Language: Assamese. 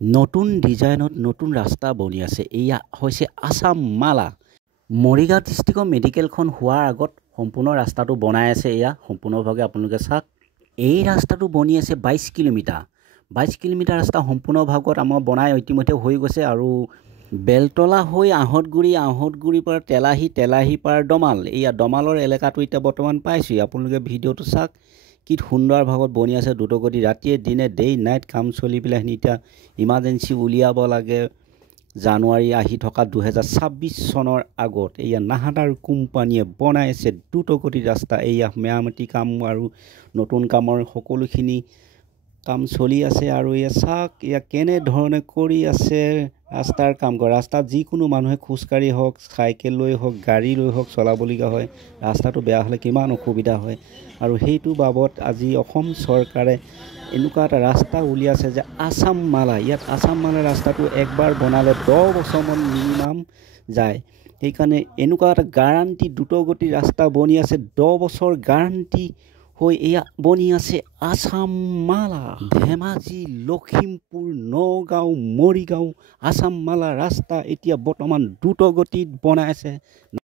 নতুন ডিজাইনত নতুন ৰাস্তা বনি আছে। এয়া হৈছে আছাম মালা। মৰিগাঁও ডিষ্ট্ৰিক্টৰ মেডিকেলখন হোৱাৰ আগত সম্পূৰ্ণ ৰাস্তাটো বনাই আছে। এয়া সম্পূৰ্ণভাৱে আপোনালোকে চাওক। এই ৰাস্তাটো বনি আছে 22 কিলোমিটাৰ। 22 কিলোমিটাৰ ৰাস্তা সম্পূৰ্ণভাগত আমাৰ বনাই ইতিমধ্যে হৈ গৈছে আৰু বেলতলা হৈ আহঁতগুৰিৰ পৰা তেলাহী পাৰ দমাল। এয়া দমালৰ এলেকাটো এতিয়া বৰ্তমান পাইছোঁ। আপোনালোকে ভিডিঅ'টো চাওক। কি সুন্দৰ ভাগত বনি আছে দ্ৰুতগতি। ৰাতিয়ে দিনে ডে নাইট কাম চলি পেলাই এতিয়া ইমাৰ্জেঞ্চি উলিয়াব লাগে। জানুৱাৰী আহি থকা 2026 চনৰ আগত এয়া নাহাদাৰ কোম্পানীয়ে বনাই আছে দ্ৰুতগতিৰ ৰাস্তা। এয়া মেৰামতি কাম আৰু নতুন কামৰ সকলোখিনি কাম চলি আছে আৰু এয়া চাওক এয়া কেনেধৰণে কৰি আছে ৰাস্তাৰ কাম কৰা। ৰাস্তাত যিকোনো মানুহে খোজকাঢ়ি হওক, চাইকেল লৈ হওক, গাড়ী লৈ হওক চলাবলগীয়া হয়। ৰাস্তাটো বেয়া হ'লে কিমান অসুবিধা হয় আৰু সেইটো বাবদ আজি অসম চৰকাৰে এনেকুৱা এটা ৰাস্তা উলিয়াইছে যে আছাম মালা। ইয়াত আছাম মালা ৰাস্তাটো একবাৰ বনালে 10 বছৰমান মিনিমাম যায়। সেইকাৰণে এনেকুৱা এটা গাৰাণ্টি দ্ৰুতগতিৰ ৰাস্তা বনি আছে। 10 বছৰ গাৰাণ্টি হৈ এয়া বনি আছে আছাম মালা। ধেমাজি, লখিমপুৰ, নগাঁও, মৰিগাঁও আছাম মালা ৰাস্তা এতিয়া বৰ্তমান দ্ৰুতগতিত বনাই আছে।